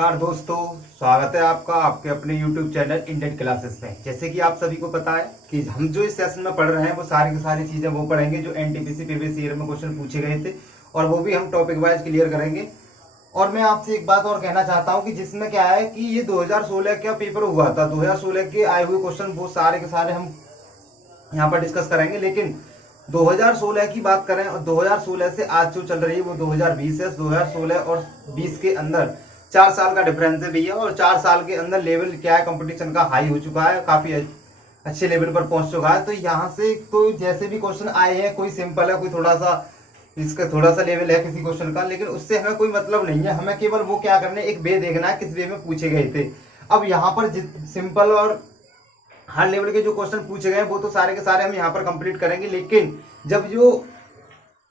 नमस्कार दोस्तों, स्वागत है आपका आपके अपने YouTube चैनल इंडियन क्लासेस में। जैसे कि आप सभी को पता है कि हम जो इस सेशन में पढ़ रहे हैं वो सारी की सारी चीजें वो पढ़ेंगे जो एनटीपीसी प्रीवियस ईयर में क्वेश्चन पूछे गए थे और वो भी हम टॉपिक वाइज क्लियर करेंगे। और मैं आपसे एक बात और कहना चाहता हूँ कि जिसमें क्या है कि ये 2016 का पेपर हुआ था, 2016 के आए हुए क्वेश्चन वो सारे के सारे हम यहाँ पर डिस्कस करेंगे। लेकिन 2016 की बात करें और 2016 से आज जो चल रही है वो 2020 है। 2016 और 20 के अंदर 4 साल का डिफरेंस है भैया, और 4 साल के अंदर लेवल क्या है, कंपटीशन का हाई हो चुका है, काफी अच्छे लेवल पर पहुंच चुका है। तो यहाँ से कोई जैसे भी क्वेश्चन आए हैं, कोई सिंपल है, कोई थोड़ा सा इसका थोड़ा सा लेवल है किसी क्वेश्चन का, लेकिन उससे हमें कोई मतलब नहीं है। हमें केवल वो क्या करना है, एक वे देखना है किस वे में पूछे गए थे। अब यहाँ पर सिंपल और हर लेवल के जो क्वेश्चन पूछे गए वो तो सारे के सारे हम यहाँ पर कंप्लीट करेंगे। लेकिन जब जो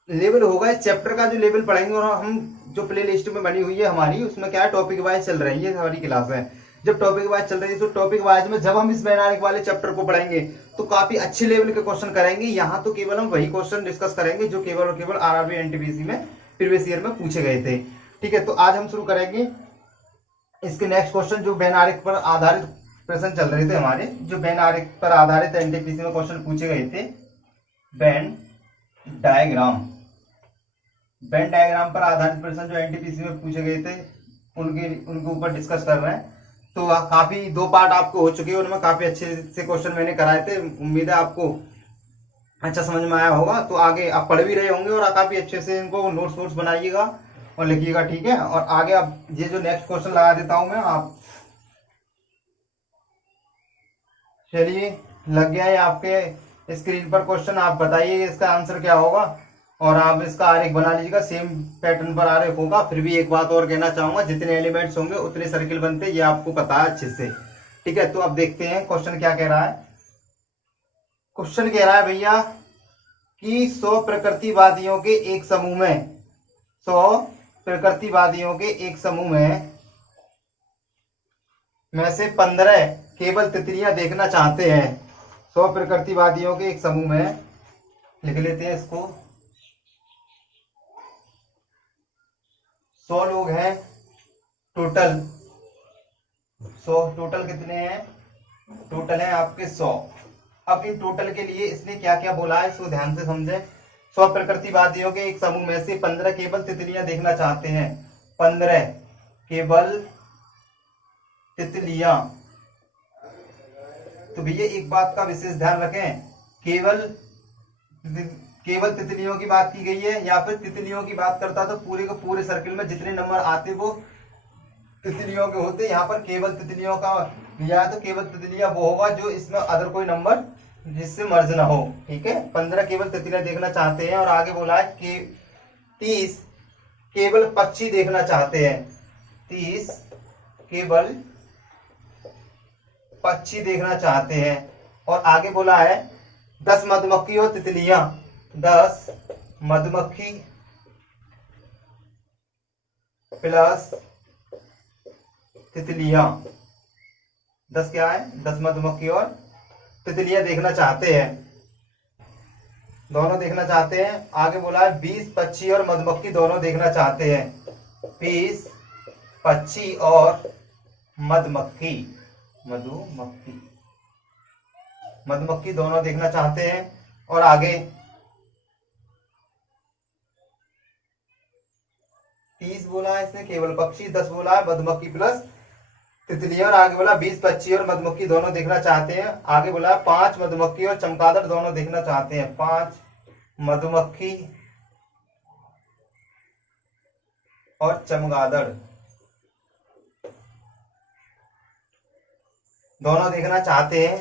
लेवल होगा इस चैप्टर का जो लेवल पढ़ेंगे, और हम जो प्ले लिस्ट में बनी हुई है हमारी, उसमें क्या है टॉपिक वाइज चल रही है हमारी क्लास है। जब टॉपिक वाइज चल रही है तो टॉपिक वाइज में जब हम इस वैनारिक वाले चैप्टर को पढ़ेंगे तो काफी अच्छे लेवल के क्वेश्चन करेंगे। यहाँ तो केवल हम वही क्वेश्चन डिस्कस करेंगे जो केवल और केवल आरआरबी एनटीपीसी में प्रीवियस ईयर में पूछे गए थे। ठीक है, तो आज हम शुरू करेंगे इसके नेक्स्ट क्वेश्चन जो वैनारिक पर आधारित प्रश्न चल रहे थे हमारे, जो वैनारिक पर आधारित एनटीपीसी में क्वेश्चन पूछे गए थे। वेन डायग्राम पर आधारित प्रश्न जो एनटीपीसी में पूछे गए थे उनके ऊपर डिस्कस कर रहे हैं। तो काफी 2 पार्ट आपको हो चुके हैं, उनमें काफी अच्छे से क्वेश्चन मैंने कराए थे। उम्मीद है आपको अच्छा समझ में आया होगा। तो आगे आप पढ़ भी रहे होंगे और काफी अच्छे से इनको नोट्स बनाइएगा और लिखिएगा। ठीक है, और आगे अब ये जो नेक्स्ट क्वेश्चन लगा देता हूं मैं, आप चलिए लग गया है आपके स्क्रीन पर क्वेश्चन। आप बताइए इसका आंसर क्या होगा और आप इसका आरेख बना लीजिएगा, सेम पैटर्न पर आरेख होगा। फिर भी एक बात और कहना चाहूंगा, जितने एलिमेंट्स होंगे उतने सर्किल बनते हैं, ये आपको पता है अच्छे से। ठीक है, तो अब देखते हैं क्वेश्चन क्या कह रहा है। क्वेश्चन कह रहा है भैया कि 100 प्रकृतिवादियों के एक समूह में 100 प्रकृतिवादियों के एक समूह में से 15 केवल तितलियां देखना चाहते हैं। 100 प्रकृतिवादियों के एक समूह में, लिख लेते हैं इसको, 100 लोग हैं टोटल। 100 टोटल कितने हैं? टोटल है आपके 100। अब इन टोटल के लिए इसने क्या क्या बोला है इसको ध्यान से समझें। 100 प्रकृतिवादियों के एक समूह में से 15 केवल तितलियां देखना चाहते हैं। 15 केवल तितलियां। तो भैया एक बात का विशेष ध्यान रखें, केवल तितलियों की बात की गई है, या फिर तितलियों की बात करता तो पूरे के पूरे सर्किल में जितने नंबर आते वो तितलियों के होते। यहाँ पर केवल तितलियों का लिया है तो केवल तितलियां वो होगा जो इसमें अदर कोई नंबर जिससे मर्ज ना हो। ठीक है, 15 केवल तितलियां देखना चाहते हैं। और आगे बोला है कि 30 केवल पक्षी देखना चाहते हैं। 30 केवल पक्षी देखना चाहते हैं। और आगे बोला है 10 मधुमक्खी और तितलियां, 10 मधुमक्खी प्लस तितलियां। 10 क्या है? 10 मधुमक्खी और तितलियां देखना चाहते हैं, दोनों देखना चाहते हैं। आगे बोला है 20 पक्षी और मधुमक्खी दोनों देखना चाहते हैं। 20 पक्षी और मधुमक्खी मधुमक्खी दोनों देखना चाहते हैं। और आगे 30 बोला है इसने केवल पक्षी, 10 बोला है मधुमक्खी प्लस तितलियां, और आगे बोला 20 पक्षी और मधुमक्खी दोनों देखना चाहते हैं। आगे बोला 5 मधुमक्खी और चमगादड़ दोनों देखना चाहते हैं। 5 मधुमक्खी और चमगादड़ दोनों देखना चाहते हैं,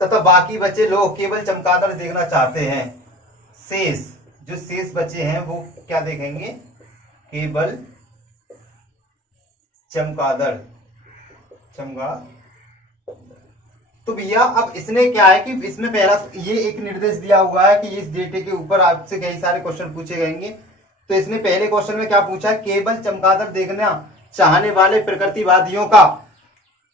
तथा बाकी बचे लोग केवल चमगादड़ देखना चाहते हैं। जो शेष बचे हैं वो क्या देखेंगे? केवल चमगादड़। तो भैया अब इसने क्या है कि इसमें पहला ये एक निर्देश दिया हुआ है कि इस डेटे के ऊपर आपसे कई सारे क्वेश्चन पूछे जाएंगे। तो इसने पहले क्वेश्चन में क्या पूछा? केवल चमगादड़ देखना चाहने वाले प्रकृतिवादियों का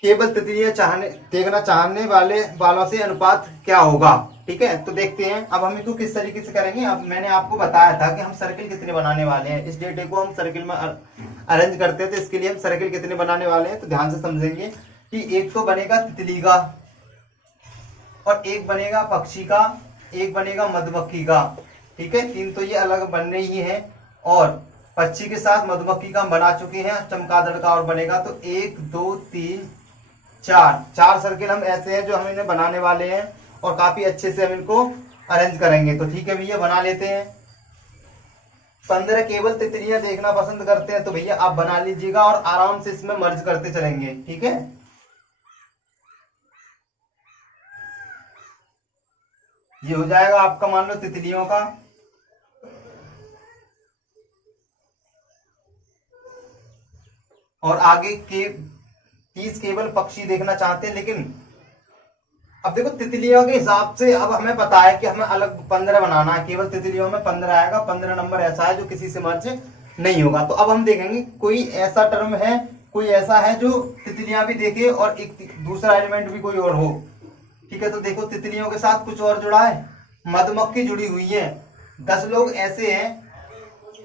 केवल तितलियां देखना चाहने वालों से अनुपात क्या होगा। ठीक है, तो देखते हैं अब हम इसको किस तरीके से करेंगे। अब मैंने आपको बताया था कि हम सर्किल कितने बनाने वाले हैं, इस डेटे को हम सर्किल में अरेंज करते हैं, तो इसके लिए हम सर्किल कितने बनाने वाले हैं, तो ध्यान से समझेंगे कि एक तो बनेगा तितली का, और एक बनेगा पक्षी का, एक बनेगा मधुमक्खी का। ठीक है, तीन तो ये अलग बनने ही है, और पक्षी के साथ मधुमक्खी का हम बना चुके हैं, चमगादड़ का और बनेगा। तो 1 2 3 4 सर्किल हम ऐसे हैं जो हम इन्हें बनाने वाले हैं, और काफी अच्छे से हम इनको अरेंज करेंगे। तो ठीक है भैया, बना लेते हैं। 15 केवल तितलियां देखना पसंद करते हैं, तो भैया आप बना लीजिएगा और आराम से इसमें मर्ज करते चलेंगे। ठीक है, ये हो जाएगा आपका, मान लो तितलियों का। और आगे के 30 केवल पक्षी देखना चाहते हैं, लेकिन अब देखो तितलियों के हिसाब से अब हमें पता है कि हमें अलग 15 बनाना है, केवल तितलियों में 15 आएगा। 15 नंबर ऐसा है जो किसी से मर्ज नहीं होगा। तो अब हम देखेंगे कोई ऐसा टर्म है, कोई ऐसा है जो तितलियां भी देखे और एक दूसरा एलिमेंट भी कोई और हो। ठीक है, तो देखो तितलियों के साथ कुछ और जुड़ा है, मधुमक्खी जुड़ी हुई है। 10 लोग ऐसे हैं,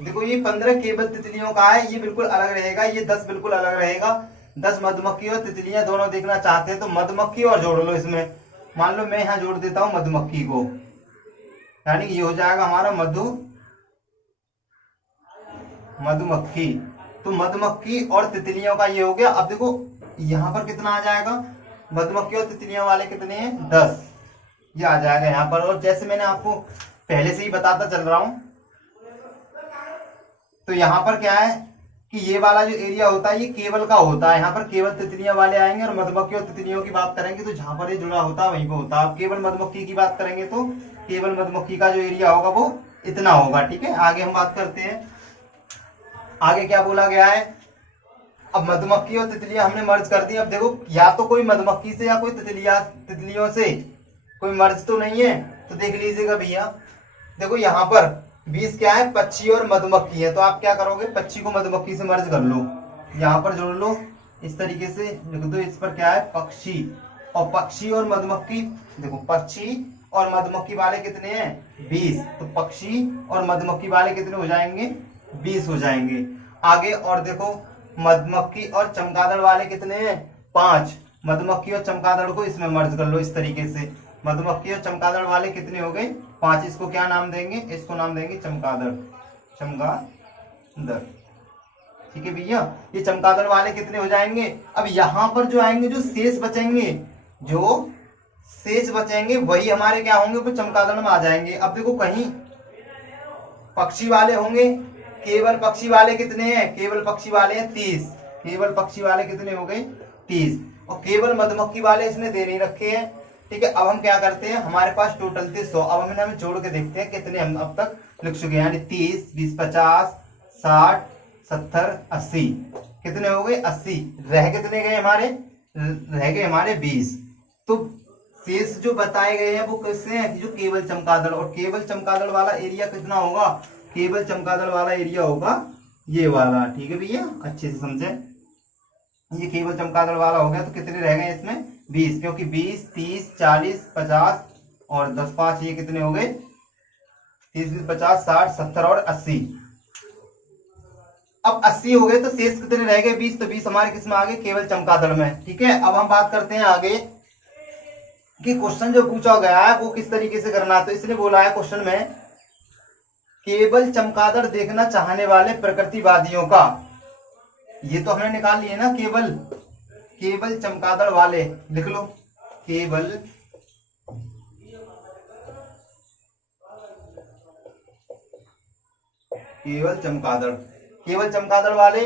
देखो ये 15 केवल तितलियों का है, ये बिल्कुल अलग रहेगा, ये 10 बिल्कुल अलग रहेगा। 10 मधुमक्खी और तितलियां दोनों देखना चाहते हैं, तो मधुमक्खी और जोड़ लो इसमें। मान लो मैं यहां जोड़ देता हूं मधुमक्खी को, यानी कि ये हो जाएगा हमारा मधुमक्खी। तो मधुमक्खी और तितलियों का ये हो गया। अब देखो यहां पर कितना आ जाएगा, मधुमक्खी और तितलियों वाले कितने हैं, 10, ये आ जाएगा यहाँ पर। और जैसे मैंने आपको पहले से ही बताता चल रहा हूं, तो यहाँ पर क्या है कि ये वाला जो एरिया होता है ये केवल का होता है, यहाँ पर केवल तितलियां वाले आएंगे। और मधुमक्खी और तितलियों की बात करेंगे तो जहां पर ये जुड़ा होता है वहीं पर होता है। अब केवल मधुमक्खी की बात करेंगे तो केवल मधुमक्खी का जो एरिया होगा वो इतना होगा। ठीक है, आगे हम बात करते हैं, आगे क्या बोला गया है। अब मधुमक्खी और तितलियां हमने मर्ज कर दी। अब देखो या तो कोई मधुमक्खी से या कोई तितलियों से कोई मर्ज तो नहीं है, तो देख लीजिएगा भैया। देखो यहाँ पर 20 क्या है, पक्षी और मधुमक्खी है, तो आप क्या करोगे, पक्षी को मधुमक्खी से मर्ज कर लो, यहाँ पर जोड़ लो, इस तरीके से लिख दो। इस पर क्या है, पक्षी, और पक्षी और मधुमक्खी, देखो पक्षी और मधुमक्खी वाले कितने हैं, 20, तो पक्षी और मधुमक्खी वाले कितने हो जाएंगे, 20 हो जाएंगे। आगे और देखो मधुमक्खी और चमगादड़ वाले कितने हैं, 5, मधुमक्खी और चमगादड़ को इसमें मर्ज कर लो इस तरीके से। मधुमक्खी और चमगादड़ वाले कितने हो गए, 5। इसको क्या नाम देंगे, इसको नाम देंगे चमगादड़। ठीक है भैया, ये चमगादड़ वाले कितने हो जाएंगे। अब यहाँ पर जो आएंगे, जो शेष बचेंगे वही हमारे क्या होंगे, वो चमगादड़ में आ जाएंगे। अब देखो कहीं पक्षी वाले होंगे, केवल पक्षी वाले कितने हैं, केवल पक्षी वाले हैं 30, केवल पक्षी वाले कितने हो गए, 30। और केवल मधुमक्खी वाले इसने दे नहीं रखे हैं। ठीक है, अब हम क्या करते हैं, हमारे पास टोटल थे 100। अब हमें जोड़ के देखते हैं कितने हम अब तक लिख चुके हैं, यानी 30, 20, 50, 60, 70, 80, कितने हो गए, 80। रह कितने गए हमारे, रह गए हमारे 20। तो शेष जो बताए गए हैं वो किससे हैं, जो केवल चमगादड़। और केवल चमगादड़ वाला एरिया कितना होगा, केवल चमगादड़ वाला एरिया होगा ये वाला। ठीक है भैया, अच्छे से समझे, ये केवल चमगादड़ वाला हो गया। तो कितने रह गए इसमें, 20, क्योंकि 20, 30, 40, 50 और 10, 5, ये कितने हो गए, 30, 20, 50, 60, 70 और 80। अब 80 हो गए, तो शेष कितने रह गए, 20। तो 20 हमारे किस में आ गए, केवल चमगादड़ में। ठीक है, अब हम बात करते हैं आगे कि क्वेश्चन जो पूछा गया है वो किस तरीके से करना है। तो इसने बोला है क्वेश्चन में, केवल चमगादड़ देखना चाहने वाले प्रकृतिवादियों का, ये तो हमने निकाल लिए ना, केवल चमगादड़ वाले, लिख लो केवल चमगादड़ वाले,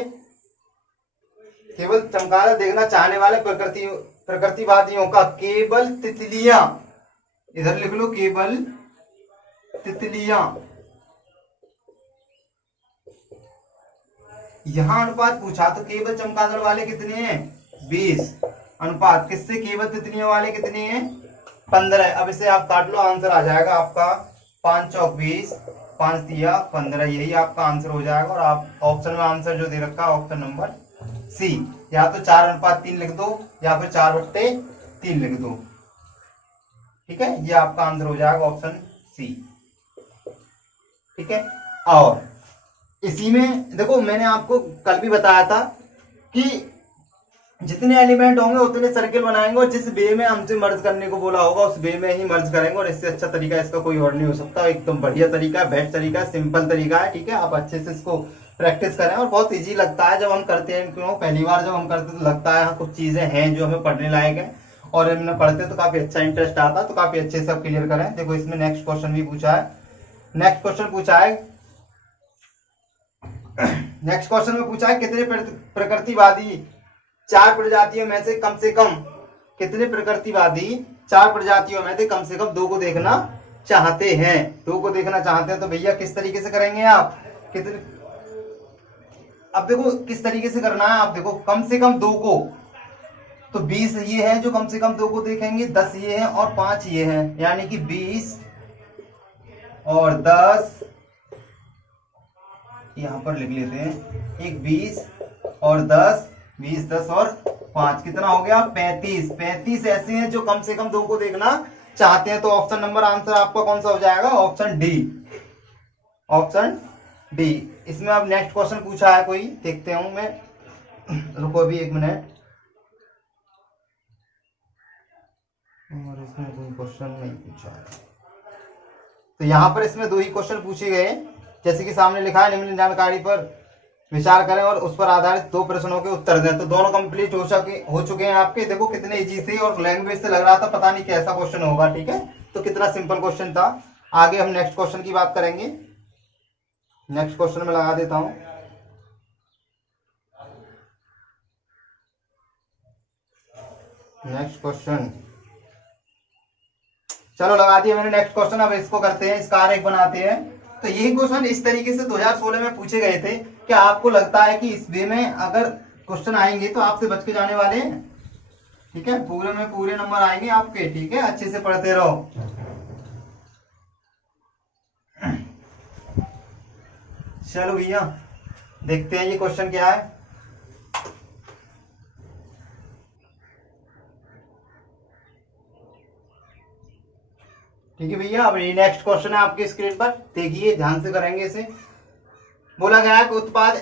केवल चमगादड़ देखना चाहने वाले प्रकृतिवादियों का, केवल तितलियां, इधर लिख लो केवल तितलियां। यहां अनुपात पूछा तो केवल चमगादड़ वाले कितने हैं, 20, अनुपात किससे, केवल तितलियों वाले कितने हैं, 15। अब इसे आप काट लो, आंसर आ जाएगा आपका 5 चौक 20, 5 तिया 15, यही आपका आंसर हो जाएगा। और आप ऑप्शन में आंसर जो दे रखा है ऑप्शन नंबर सी। या तो 4:3 लिख दो या फिर 4/3 लिख दो। ठीक है, ये आपका आंसर हो जाएगा ऑप्शन सी। ठीक है, और इसी में देखो मैंने आपको कल भी बताया था कि जितने एलिमेंट होंगे उतने सर्किल बनाएंगे और जिस वे में हमसे मर्ज करने को बोला होगा उस वे में ही मर्ज करेंगे, और इससे अच्छा तरीका इसका कोई और नहीं हो सकता। एकदम बढ़िया तरीका है, बेस्ट तरीका है, सिंपल तरीका है। ठीक है, आप अच्छे से इसको प्रैक्टिस करें और बहुत इजी लगता है जब हम करते हैं। क्यों, पहली बार जब हम करते हैं तो लगता है कुछ चीजें हैं जो हमें पढ़ने लायक है, और हमने पढ़ते तो काफी अच्छा इंटरेस्ट आता है, तो काफी अच्छे से आप क्लियर करें। देखो इसमें नेक्स्ट क्वेश्चन भी पूछा है। नेक्स्ट क्वेश्चन में पूछा है कितने प्रकृतिवादी 4 प्रजातियों में से कम कितने प्रकृतिवादी 4 प्रजातियों में से कम से कम 2 को देखना चाहते हैं। 2 को देखना चाहते हैं तो भैया किस तरीके से करेंगे आप, कितने, अब देखो किस तरीके से करना है। आप देखो कम से कम 2 को, तो 20 ये है जो कम से कम 2 को देखेंगे, 10 ये है और 5 ये है, यानी कि 20 और 10 यहां पर लिख लेते हैं। एक 20 और 10, 20, 10 और 5 कितना हो गया 35। 35 ऐसे हैं जो कम से कम 2 को देखना चाहते हैं। तो ऑप्शन नंबर आंसर आपका कौन सा हो जाएगा, ऑप्शन डी। Option D. इसमें अब नेक्स्ट क्वेश्चन पूछा है कोई, देखते हूं मैं, रुको अभी 1 मिनट। और इसमें कोई क्वेश्चन नहीं पूछा है, तो यहां पर इसमें 2 ही क्वेश्चन पूछे गए, जैसे कि सामने लिखा है निम्न जानकारी पर विचार करें और उस पर आधारित 2 प्रश्नों के उत्तर दें। तो दोनों कंप्लीट हो चुके हैं आपके। देखो कितने इजी थे और लैंग्वेज से लग रहा था पता नहीं कैसा क्वेश्चन होगा। ठीक है, तो कितना सिंपल क्वेश्चन था। आगे हम नेक्स्ट क्वेश्चन की बात करेंगे। नेक्स्ट क्वेश्चन में लगा देता हूं। नेक्स्ट क्वेश्चन, चलो लगा दिया मैंने नेक्स्ट क्वेश्चन। अब इसको करते हैं, इसका आरेख बनाते हैं। तो यही क्वेश्चन इस तरीके से 2016 में पूछे गए थे। क्या आपको लगता है कि इस वे में अगर क्वेश्चन आएंगे तो आपसे बच के जाने वाले हैं? ठीक है, पूरे में पूरे नंबर आएंगे आपके। ठीक है, अच्छे से पढ़ते रहो। चलो भैया देखते हैं ये क्वेश्चन क्या है। ठीक है भैया, अब ये नेक्स्ट क्वेश्चन है आपके स्क्रीन पर, देखिए ध्यान से करेंगे इसे। बोला गया है कि उत्पाद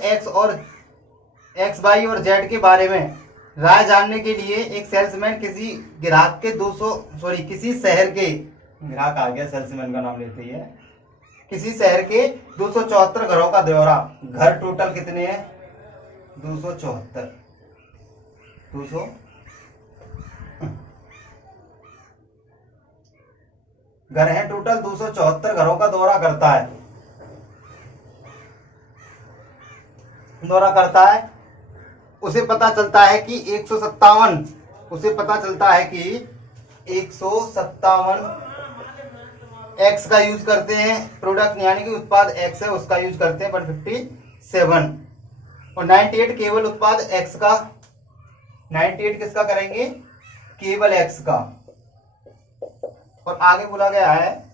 एक्स वाई और जेड के बारे में राय जानने के लिए एक सेल्समैन किसी ग्राहक के किसी शहर के, ग्राहक आ गया, सेल्समैन का नाम लेते ही है, किसी शहर के 274 घरों का दौरा। घर टोटल कितने हैं, 274। 200 घर है टोटल, 274 घरों का दौरा करता है। उसे पता चलता है कि 157 एक्स का यूज करते हैं। प्रोडक्ट यानी कि उत्पाद एक्स है उसका यूज करते हैं 157, और 98 केवल उत्पाद एक्स का। 98 किसका करेंगे, केवल एक्स का। और आगे बोला गया है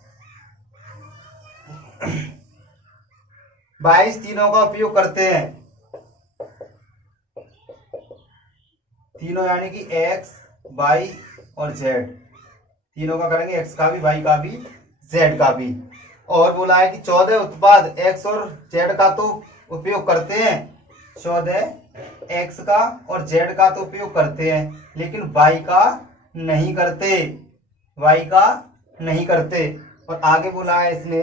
22 तीनों का उपयोग करते हैं। तीनों यानी कि एक्स, वाई और जेड, तीनों का करेंगे, एक्स का भी, वाई का भी, जेड का भी। और बोला है कि 14 उत्पाद एक्स और जेड का तो उपयोग करते हैं, 14 एक्स का और जेड का तो उपयोग करते हैं, लेकिन वाई का नहीं करते, वाई का नहीं करते। और आगे बोला है इसने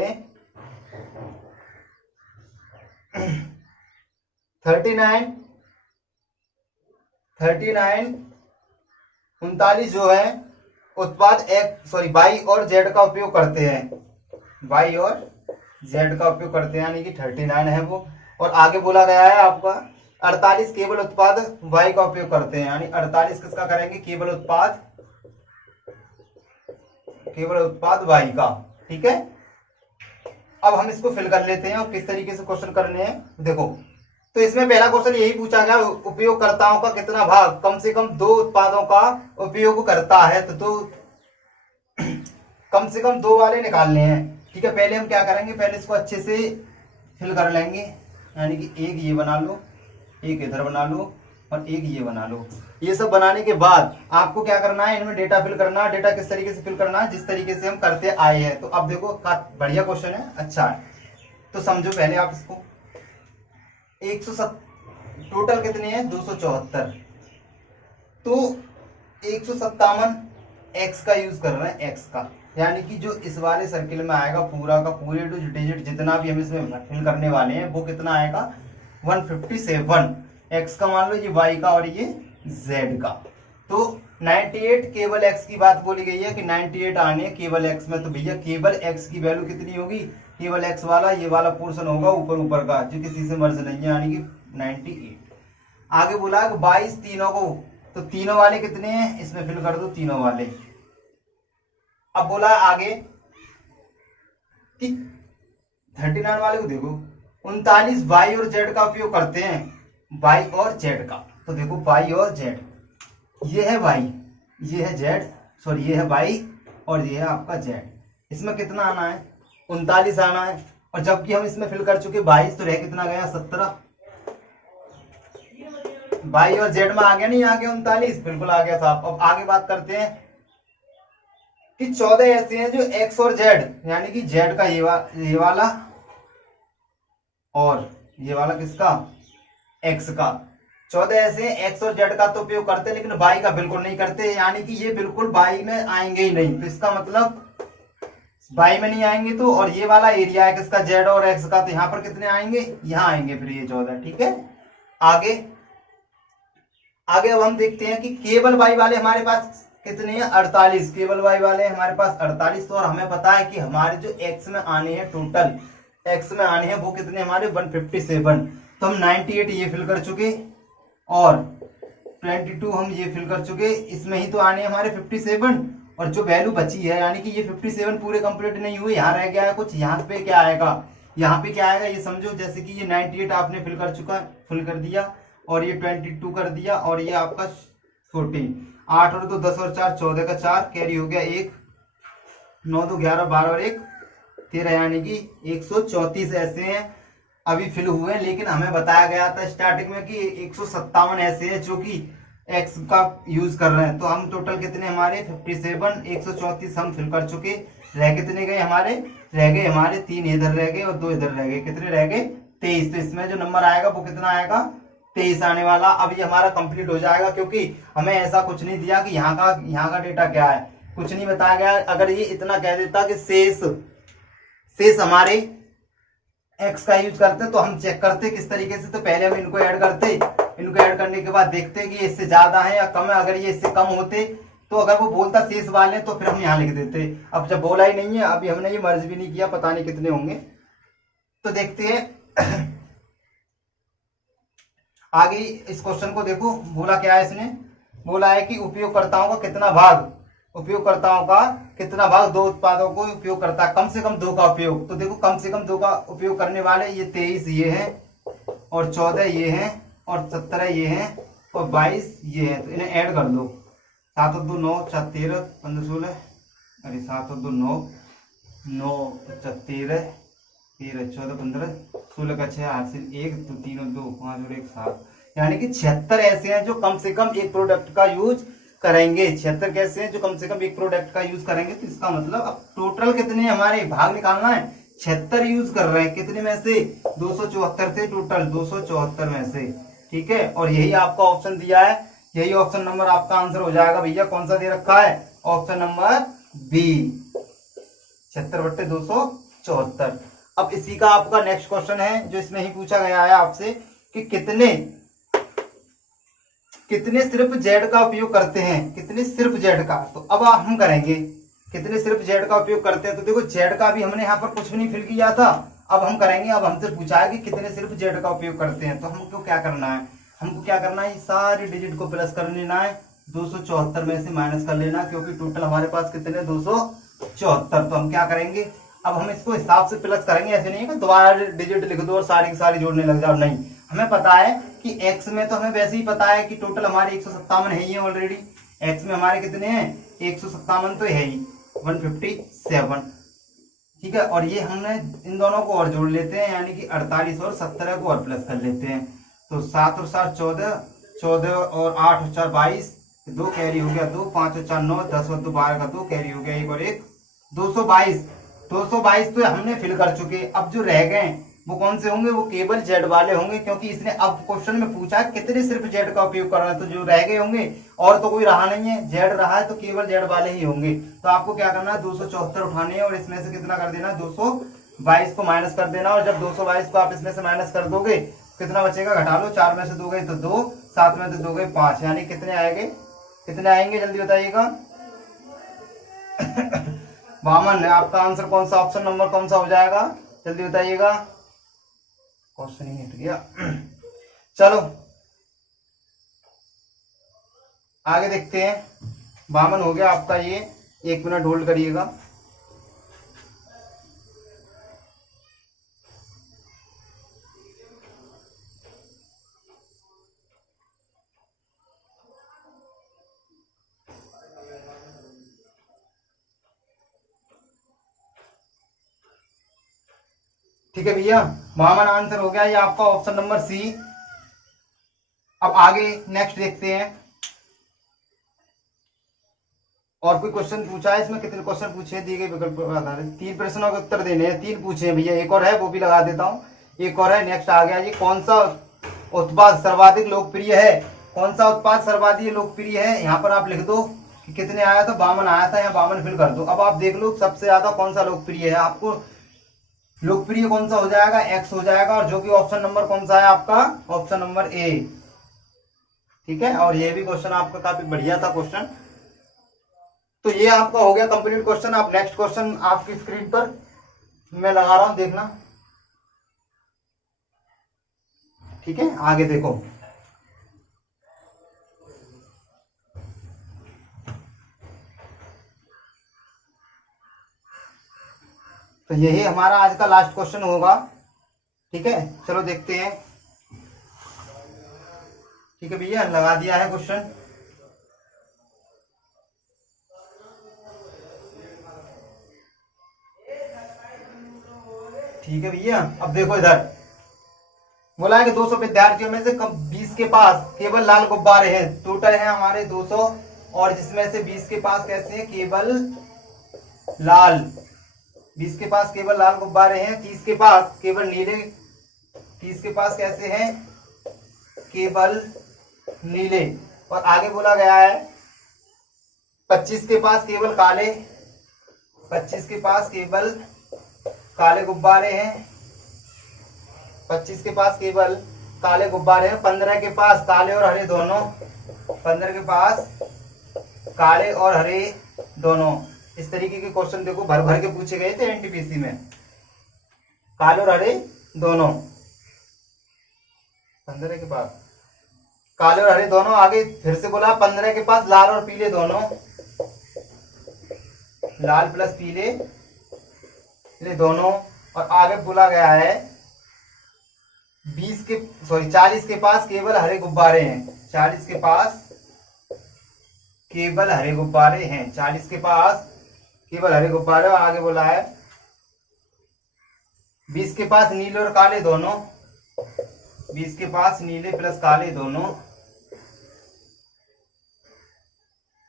39 जो है उत्पाद वाई और जेड का उपयोग करते हैं, वाई और जेड का उपयोग करते हैं, यानी कि 39 है वो। और आगे बोला गया है आपका 48 केवल उत्पाद वाई का उपयोग करते हैं, यानी 48 किसका करेंगे, केवल उत्पाद वाई का। ठीक है, अब हम इसको फिल कर लेते हैं और किस तरीके से क्वेश्चन करने हैं देखो। तो इसमें पहला क्वेश्चन यही पूछा गया, उपयोगकर्ताओं का कितना भाग कम से कम 2 उत्पादों का उपयोग करता है। तो कम से कम 2 वाले निकालने हैं। ठीक है, पहले हम क्या करेंगे, पहले इसको अच्छे से फिल कर लेंगे, यानी कि एक ये बना लो, एक इधर बना लो, और एक ये बना लो। ये सब बनाने के बाद आपको क्या करना है, इनमें डेटा फिल करना है। डेटा किस तरीके से फिल करना है, जिस तरीके से हम करते आए हैं। तो अब देखो बढ़िया क्वेश्चन है, अच्छा है, तो समझो पहले आप इसको। 107 टोटल कितने हैं, 274। तो 157 एक्स का यूज कर रहे हैं, एक्स का, यानी कि जो इस वाले सर्किल में आएगा पूरा का पूरे टू डिजिट जितना भी हम इसमें फिल करने वाले हैं वो कितना आएगा, 157। एक्स का मान लो ये वाई का और ये जेड का। तो 98 केवल एक्स की बात बोली गई है कि 98 आने केवल एक्स में। तो भैया केवल एक्स की वैल्यू कितनी होगी, केवल एक्स वाला ये वाला पोर्शन होगा ऊपर ऊपर का जो किसी से मर्ज नहीं है, यानी कि 98। आगे बोला 22 तीनों को, तो तीनों वाले कितने हैं, इसमें फिल कर दो तीनों वाले। अब बोला आगे कि 39 वाले को देखो, 39 वाई और जेड का उपयोग करते हैं, वाई और जेड का। तो देखो वाई और जेड, ये है वाई, ये है जेड, सॉरी ये है वाई और ये है आपका जेड। इसमें कितना आना है, 39 आना है। और जबकि हम इसमें फिल कर चुके 22, तो रह कितना गया, 17। वाई और जेड में आ गया, नहीं आ गया 39, बिल्कुल आ गया साहब। अब आगे बात करते हैं कि 14 ऐसे हैं जो एक्स और जेड, यानी कि जेड का ये वाला और ये वाला किसका, एक्स का। 14 ऐसे हैं एक्स और जेड का तो उपयोग करते हैं, लेकिन वाई का बिल्कुल नहीं करते, यानी कि ये बिल्कुल वाई में आएंगे ही नहीं। तो इसका मतलब वाई में नहीं आएंगे। तो और ये वाला एरिया है किसका, जेड और एक्स का, तो यहाँ पर कितने आएंगे, यहाँ आएंगे फिर ये 14। ठीक है, आगे अब हम देखते हैं कि केवल वाई वाले हमारे पास कितने हैं, 48। केवल वाई वाले हमारे पास 48। तो और हमें पता है कि हमारे जो एक्स में आने हैं, टोटल एक्स में आने हैं वो कितने हमारे 157। तो हम 98 ये फिल कर चुके और 22 हम ये फिल कर चुके, इसमें ही तो आने हमारे 57। और जो वैल्यू बची है, यानी कि ये 57 पूरे कंप्लीट नहीं हुए, यहाँ रह गया है कुछ। यहाँ पे क्या आएगा, यहाँ पे क्या आएगा ये समझो। जैसे कि ये 98 आपने फिल कर चुका, फिल कर दिया, और ये 22 कर दिया, और ये आपका 14। 8 और 2 10 और 4 14 का 4 कैरी हो गया 1, 9 2 11 12 और 1 13, यानी कि 134 ऐसे हैं अभी फिल हुए हैं। लेकिन हमें बताया गया था स्टार्टिंग में कि 157 ऐसे हैं जो कि एक्स का यूज कर रहे हैं। तो हम टोटल कितने हमारे 57, 134 हम फिल कर चुके। रह कितने गए हमारे, रह गए हमारे 3 इधर रह गए और 2 इधर रह गए। कितने रह गए, 23। तो इसमें जो नंबर आएगा वो कितना आएगा, 23 आने वाला। अब ये हमारा कंप्लीट हो जाएगा, क्योंकि हमें ऐसा कुछ नहीं दिया कि यहाँ का डेटा क्या है, कुछ नहीं बताया गया। अगर ये इतना कह देता कि शेष हमारे एक्स का यूज करते हैं, तो हम चेक करते किस तरीके से। तो पहले हम इनको ऐड करते, इनको ऐड करने के बाद देखते कि इससे ज्यादा है या कम है। अगर ये इससे कम होते, तो अगर वो बोलता शेष वाले, तो फिर हम यहाँ लिख देते। अब जब बोला ही नहीं है, अभी हमने ये मर्ज भी नहीं किया, पता नहीं कितने होंगे। तो देखते हैं आगे इस क्वेश्चन को देखो। बोला क्या है इसने, बोला है कि उपयोगकर्ताओं का कितना भाग, उपयोगकर्ताओं का कितना भाग दो उत्पादों को उपयोग करता है, कम से कम 2 का उपयोग। तो देखो कम से कम 2 का उपयोग करने वाले ये 23 ये है, और 14 ये है, और 17 ये है, और 22 ये है। तो इन्हें ऐड कर दो। 7 और 2 9 4 13 15 16, अरे 7 और 2 9 9 13 13 14 15 16 का 6 हासिल 1 तो 3 और 2 5 और 1 7, यानी कि 76 ऐसे हैं जो कम से कम एक प्रोडक्ट का यूज करेंगे। 76 कैसे हैं जो कम से कम एक प्रोडक्ट का यूज करेंगे। तो इसका मतलब अब टोटल कितने हमारे भाग निकालना है, 76 यूज कर रहे हैं। कितने में से, 274 से, टोटल 274 में से। ठीक है, और यही आपका ऑप्शन दिया है, यही ऑप्शन नंबर आपका आंसर हो जाएगा भैया। कौन सा दे रखा है, ऑप्शन नंबर बी, 76/274। अब इसी का आपका नेक्स्ट क्वेश्चन है जो इसमें ही पूछा गया है आपसे कि कितने सिर्फ जेड का उपयोग करते हैं, कितने सिर्फ जेड का। तो अब हम करेंगे कितने सिर्फ जेड का उपयोग करते हैं। तो देखो जेड का भी हमने यहाँ पर कुछ भी नहीं फिल किया था, अब हम करेंगे। अब हमसे पूछा है कि कितने सिर्फ जेड का उपयोग करते हैं। तो हमको क्या करना है, हमको क्या करना है, सारी डिजिट को प्लस कर लेना है, 274 में से माइनस कर लेना, क्योंकि टोटल हमारे पास कितने 274। तो हम क्या करेंगे, अब हम इसको हिसाब से प्लस करेंगे। ऐसे नहीं है कि दोबारा डिजिट लिख दो और सारी की सारी जोड़ने लग जाओ, नहीं। हमें पता है कि x में तो हमें वैसे ही पता है कि टोटल हमारे 157 है ही ऑलरेडी। x में हमारे कितने हैं, 157 तो है ही, 157। ठीक है, और ये हमने इन दोनों को और जोड़ लेते हैं, यानी कि 48 और 17 को और प्लस कर लेते हैं। तो 7 और 7 14, 14 और 8 और 4 22, 2 कैरी हो गया 2, 5 और 4 9, 10 और 2 12 का 2 कैरी हो गया 1 और 1 222। 222 तो हमने फिल कर चुके। अब जो रह गए वो कौन से होंगे? वो केवल जेड वाले होंगे, क्योंकि इसने अब क्वेश्चन में पूछा कितने सिर्फ जेड का उपयोग करना है, तो जो रह गए होंगे और तो कोई रहा नहीं है, जेड रहा है तो केवल जेड वाले ही होंगे। तो आपको क्या करना है, 274 उठाने हैं और इसमें से कितना कर देना, 222 को माइनस कर देना। और जब 222 को आप इसमें से माइनस कर दोगे कितना बचेगा, घटा लो, 4 में से 2 गए तो 2, 7 में से 2 गए 5, यानी कितने आएंगे, कितने आएंगे जल्दी बताइएगा। वामन आपका आंसर कौन सा, ऑप्शन नंबर कौन सा हो जाएगा, जल्दी बताइएगा। क्वेश्चन ही हट गया। चलो आगे देखते हैं। वामन हो गया आपका ये, 1 मिनट होल्ड करिएगा। ठीक है भैया, वामन आंसर हो गया ये आपका ऑप्शन नंबर सी। अब आगे नेक्स्ट देखते हैं। और कोई क्वेश्चन पूछा है इसमें, कितने क्वेश्चन पूछे दिए गए विकल्प पर आधारित, 3 प्रश्नों के उत्तर देने हैं, 3 पूछे हैं भैया। एक और है वो भी लगा देता हूँ, एक और है। नेक्स्ट आ गया ये, कौन सा उत्पाद सर्वाधिक लोकप्रिय है, कौन सा उत्पाद सर्वाधिक लोकप्रिय है। यहाँ पर आप लिख दो कि कितने आया था, 52 आया था, यहाँ 52 फिल कर दो। अब आप देख लो सबसे ज्यादा कौन सा लोकप्रिय है, आपको लोकप्रिय कौन सा हो जाएगा, एक्स हो जाएगा, और जो कि ऑप्शन नंबर कौन सा है आपका, ऑप्शन नंबर ए। ठीक है, और ये भी क्वेश्चन आपका काफी बढ़िया था क्वेश्चन। तो ये आपका हो गया कंप्लीट क्वेश्चन। आप नेक्स्ट क्वेश्चन आपकी स्क्रीन पर मैं लगा रहा हूं, देखना। ठीक है, आगे देखो। तो यही हमारा आज का लास्ट क्वेश्चन होगा। ठीक है, चलो देखते हैं। ठीक है भैया, लगा दिया है क्वेश्चन। ठीक है भैया, अब देखो इधर बोला है कि 200 विद्यार्थियों में से 20 के पास केवल लाल गुब्बारे हैं। टोटल है हमारे 200, और जिसमें से 20 के पास कैसे हैं, केवल लाल, 20 के पास केवल लाल गुब्बारे हैं, 30 के पास केवल नीले, 30 के पास कैसे हैं, केवल नीले। और आगे बोला गया है 25 के पास केवल काले, 25 के पास केवल काले गुब्बारे हैं, 25 के पास केवल काले गुब्बारे हैं, 15 के पास काले और हरे दोनों, 15 के पास काले और हरे दोनों। इस तरीके के क्वेश्चन देखो भर भर के पूछे गए थे एनटीपीसी में, काले और हरे दोनों, 15 के पास काले और हरे दोनों। आगे फिर से बोला 15 के पास लाल और पीले दोनों, लाल प्लस पीले दोनों। और आगे बोला गया है 40 के पास केवल हरे गुब्बारे हैं, 40 के पास केवल हरे गुब्बारे हैं, 40 के पास केवल हरे गुब्बारे। और आगे बोला है 20 के पास नीले और काले दोनों, 20 के पास नीले प्लस काले दोनों,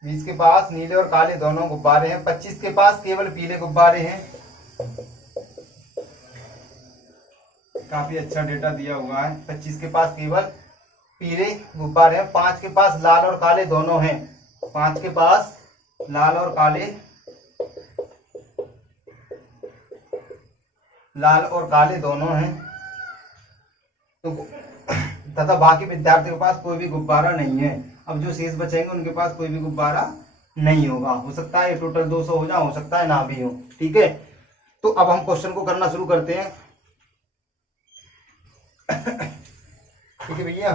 20 के पास नीले और काले दोनों गुब्बारे हैं, 25 के पास केवल पीले गुब्बारे हैं। काफी अच्छा डेटा दिया हुआ है। 25 के पास केवल पीले गुब्बारे हैं, 5 के पास लाल और काले दोनों हैं, 5 के पास लाल और काले, लाल और काले दोनों हैं। तो तथा बाकी विद्यार्थियों के पास कोई भी गुब्बारा नहीं है। अब जो शेष बचेंगे उनके पास कोई भी गुब्बारा नहीं होगा। हो सकता है टोटल 200 हो जाए, हो सकता है ना भी हो। ठीक है, तो अब हम क्वेश्चन को करना शुरू करते हैं। ठीक है भैया,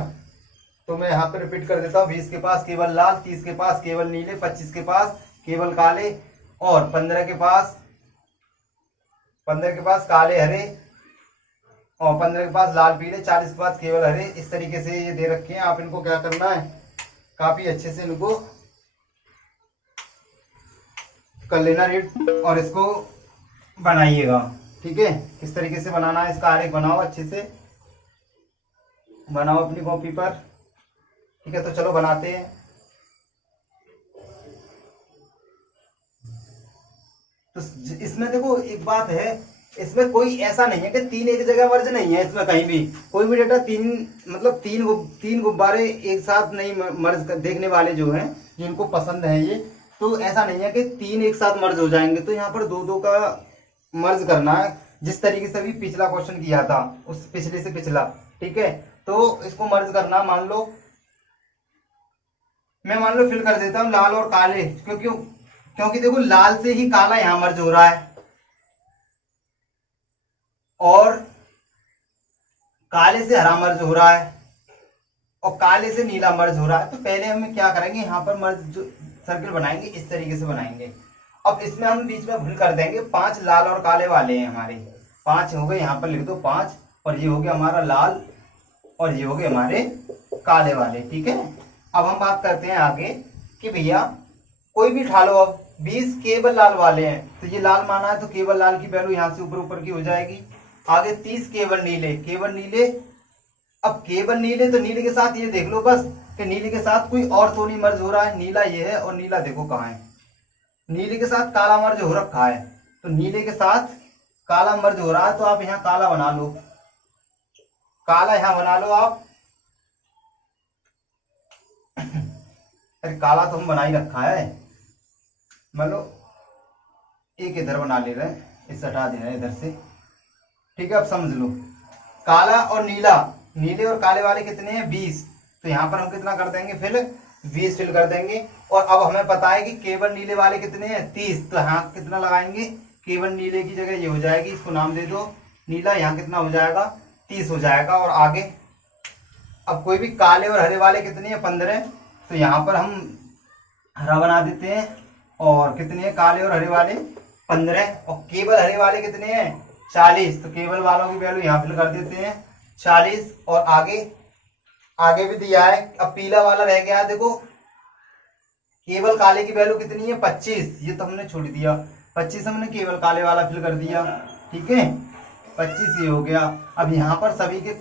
तो मैं यहाँ पे रिपीट कर देता हूँ। 20 के पास केवल लाल, 30 के पास केवल नीले, 25 के पास केवल काले, और 15 के पास काले हरे, और 15 के पास लाल पीले, 40 के पास केवल हरे। इस तरीके से ये दे रखे हैं। आप इनको क्या करना है, काफी अच्छे से इनको कर लेना रीड, और इसको बनाइएगा। ठीक है, किस तरीके से बनाना है इसका आरेख बनाओ, अच्छे से बनाओ अपनी कॉपी पर। ठीक है, तो चलो बनाते हैं। तो इसमें देखो एक बात है, इसमें कोई ऐसा नहीं है कि तीन एक जगह मर्ज नहीं है, इसमें कहीं भी कोई भी डेटा तीन मतलब तीन गुब्बारे एक साथ नहीं मर्ज देखने वाले जो हैं, जिनको पसंद है ये, तो ऐसा नहीं है कि तीन एक साथ मर्ज हो जाएंगे। तो यहाँ पर दो दो का मर्ज करना है, जिस तरीके से भी पिछला क्वेश्चन किया था, उस पिछले से पिछला। ठीक है, तो इसको मर्ज करना, मान लो मैं फिल कर देता हूँ लाल और काले, क्योंकि देखो लाल से ही काला यहां मर्ज हो रहा है और काले से हरा मर्ज हो रहा है और काले से नीला मर्ज हो रहा है। तो पहले हम क्या करेंगे, यहाँ पर मर्ज जो सर्किल बनाएंगे इस तरीके से बनाएंगे। अब इसमें हम बीच में भूल कर देंगे, 5 लाल और काले वाले हैं हमारे, 5 हो गए, यहाँ पर लिख दो 5, और ये हो गया हमारा लाल और ये हो गए हमारे काले वाले। ठीक है, अब हम बात करते हैं आगे कि भैया कोई भी उठा लो, अब 20 केवल लाल वाले हैं, तो ये लाल माना है तो केवल लाल की वैल्यू यहाँ से ऊपर ऊपर की हो जाएगी। आगे 30 केवल नीले, अब केवल नीले तो नीले के साथ ये देख लो बस कि नीले के साथ कोई और तो नहीं मर्ज हो रहा है, नीला ये है और नीला देखो कहाँ है, नीले के साथ काला मर्ज हो रखा है, तो नीले के साथ काला मर्ज हो रहा है, तो आप यहाँ काला बना लो, काला यहाँ बना लो आप। अरे काला तो हम बना ही रखा है, मान लो एक इधर बना ले रहे हैं, इसे हटा दे रहे हैं इधर से। ठीक है, अब समझ लो काला और नीला, नीले और काले वाले कितने हैं 20, तो यहाँ पर हम कितना कर देंगे फिल 20 फिल कर देंगे। और अब हमें पता है कि केवल नीले वाले कितने हैं 30, तो यहाँ कितना लगाएंगे, केवल नीले की जगह ये हो जाएगी, इसको नाम दे दो नीला, यहाँ कितना हो जाएगा 30 हो जाएगा। और आगे अब कोई भी काले और हरे वाले कितने हैं 15, तो यहाँ पर हम हरा बना देते हैं, और कितने हैं काले और हरे वाले 15, और केवल हरे वाले कितने हैं 40, तो केवल वालों की वैल्यू यहाँ फिल कर देते हैं 40। और आगे भी दिया है, अब पीला वाला रह गया है, देखो केवल काले की वैल्यू कितनी है 25, ये तो हमने छोड़ दिया, 25 हमने केवल काले वाला फिल कर दिया। ठीक है, 25 ये हो गया। अब यहाँ पर सभी के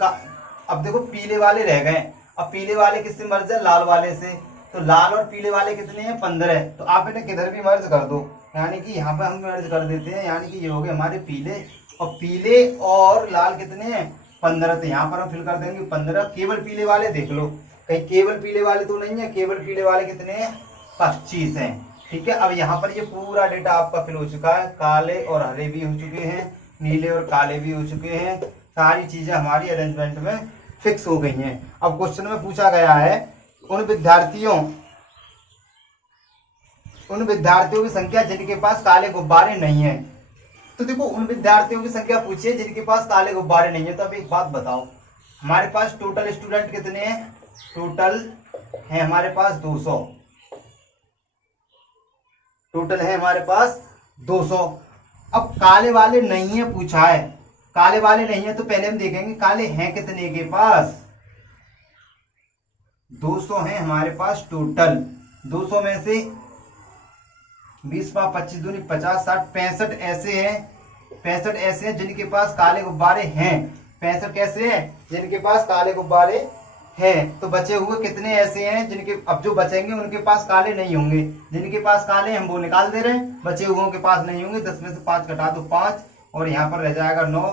अब देखो पीले वाले रह गए, अब पीले वाले किससे मर्ज है लाल वाले से, तो लाल और पीले वाले कितने हैं 15, तो आप इन्हें किधर भी मर्ज कर दो, यानी कि यहाँ पर हम मर्ज कर देते हैं, यानी कि ये हो गए हमारे पीले, और पीले और लाल कितने हैं 15, तो यहाँ पर हम फिल कर देंगे 15। केवल पीले वाले देख लो, कहीं केवल पीले वाले तो नहीं है, केवल पीले वाले कितने हैं 25 हैं। ठीक है, अब यहाँ पर ये पूरा डेटा आपका फिल हो चुका है, काले और हरे भी हो चुके हैं, नीले और काले भी हो चुके हैं, सारी चीजें हमारी अरेंजमेंट में फिक्स हो गई हैं। अब क्वेश्चन में पूछा गया है उन विद्यार्थियों की संख्या जिनके पास काले गुब्बारे नहीं है। तो देखो उन विद्यार्थियों की संख्या पूछिए जिनके पास काले गुब्बारे नहीं है। तो अब एक बात बताओ, हमारे पास टोटल स्टूडेंट कितने हैं, टोटल है हमारे पास 200, टोटल है हमारे पास 200। अब काले वाले नहीं है पूछा है, काले वाले नहीं है, तो पहले हम देखेंगे काले हैं कितने के पास, 200 हैं हमारे पास टोटल। 200 में से 20 × 25 दूनी 50 60 65 ऐसे हैं, 65 ऐसे हैं जिनके पास काले गुब्बारे हैं, 65 कैसे हैं जिनके पास काले गुब्बारे हैं। तो बचे हुए कितने ऐसे हैं जिनके, अब जो बचेंगे उनके पास काले नहीं होंगे, जिनके पास काले हैं हम वो निकाल दे रहे हैं, बचे हुओं के पास नहीं होंगे। 10 में से 5 घटा दो 5, और यहाँ पर रह जाएगा 9,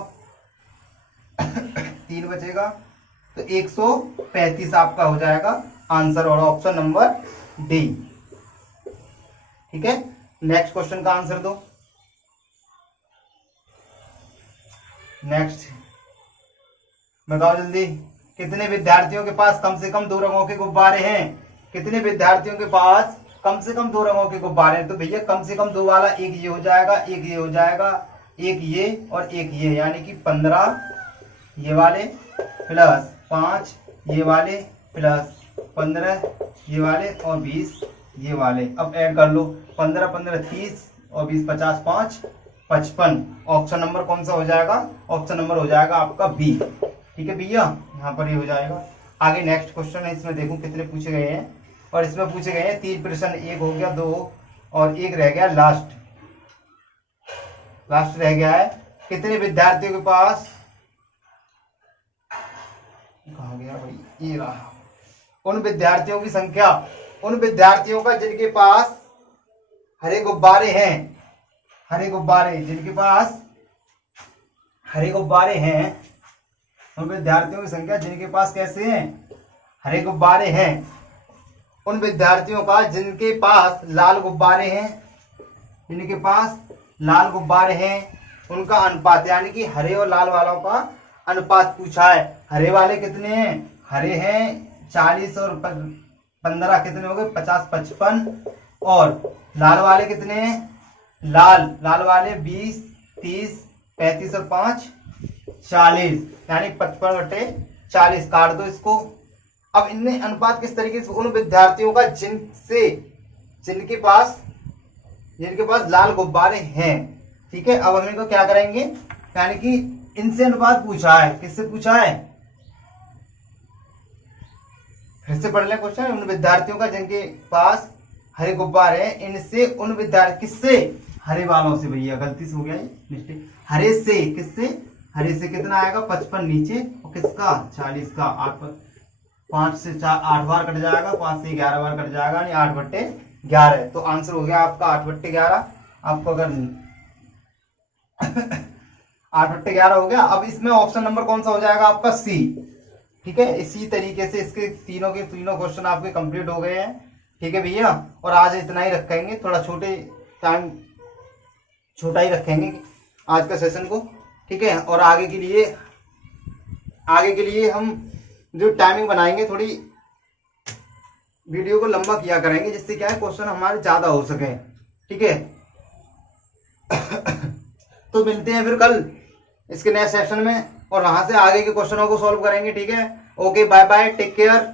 3 बचेगा, तो 135 आपका हो जाएगा आंसर, और ऑप्शन नंबर डी। ठीक है, नेक्स्ट क्वेश्चन का आंसर दो। नेक्स्ट बताओ जल्दी, कितने विद्यार्थियों के पास कम से कम 2 रंगों के गुब्बारे हैं, कितने विद्यार्थियों के पास कम से कम 2 रंगों के गुब्बारे हैं। तो भैया कम से कम 2 वाला एक ये हो जाएगा, एक ये हो जाएगा, एक ये और एक ये, यानी कि 15 ये वाले प्लस 5 ये वाले प्लस 15 ये वाले और 20 ये वाले। अब ऐड कर लो, 15 15 30 और 20 50 5 55। ऑप्शन नंबर कौन सा हो जाएगा, ऑप्शन नंबर हो जाएगा आपका बी। ठीक है भैया, यहाँ पर ये हो जाएगा। आगे नेक्स्ट क्वेश्चन है, इसमें देखो कितने पूछे गए हैं, और इसमें पूछे गए हैं 3 प्रश्न, एक हो गया 2 और एक रह गया लास्ट रह गया है। कितने विद्यार्थियों के पास, कहाँ गया भाई, ये रहा, उन विद्यार्थियों की संख्या, उन विद्यार्थियों का जिनके पास हरे गुब्बारे हैं, हरे गुब्बारे जिनके पास हरे गुब्बारे हैं, उन विद्यार्थियों की संख्या जिनके पास कैसे हैं, हरे गुब्बारे हैं। उन विद्यार्थियों का जिनके पास लाल गुब्बारे हैं, जिनके पास लाल गुब्बारे हैं, उनका अनुपात, यानी कि हरे और लाल वालों का अनुपात पूछा है। हरे वाले कितने हैं, हरे हैं 40 और 15 कितने हो गए 50 55, और लाल वाले कितने हैं, लाल वाले 20 30 35 और 5 40, यानी 55/40। काट दो इसको। अब इनमें अनुपात किस तरीके से, उन विद्यार्थियों का जिनके पास लाल गुब्बारे हैं, ठीक है। अब हम इनको क्या करेंगे, यानी कि इनसे अनुपात पूछा है, किससे पूछा है, फिर से पढ़ लें क्वेश्चन। उन विद्यार्थियों का जिनके पास हरे गुब्बारे हैं, इनसे उन विद्यार्थी, किससे, हरे वालों से, भैया गलती से हो गया मिस्टेक, हरे से, किससे, हरे से कितना आएगा 55 नीचे, और किसका 40 का, 5 से 8 बार कट जाएगा, 5 से 11 बार कट जाएगा, यानी 8/11। तो आंसर हो गया आपका 8/11। आपको अगर 8/11 हो गया। अब इसमें ऑप्शन नंबर कौन सा हो जाएगा आपका, सी, ठीक है। इसी तरीके से इसके तीनों के तीनों क्वेश्चन आपके कंप्लीट हो गए हैं, ठीक है भैया। और आज इतना ही रखेंगे, थोड़ा छोटा ही रखेंगे आज का सेशन को, ठीक है। और आगे के लिए हम जो टाइमिंग बनाएंगे, थोड़ी वीडियो को लंबा किया करेंगे, जिससे क्या है क्वेश्चन हमारे ज्यादा हो सके, ठीक है। तो मिलते हैं फिर कल इसके नेक्स्ट सेशन में, और वहां से आगे के क्वेश्चनों को सॉल्व करेंगे, ठीक है। Okay, bye bye, take care.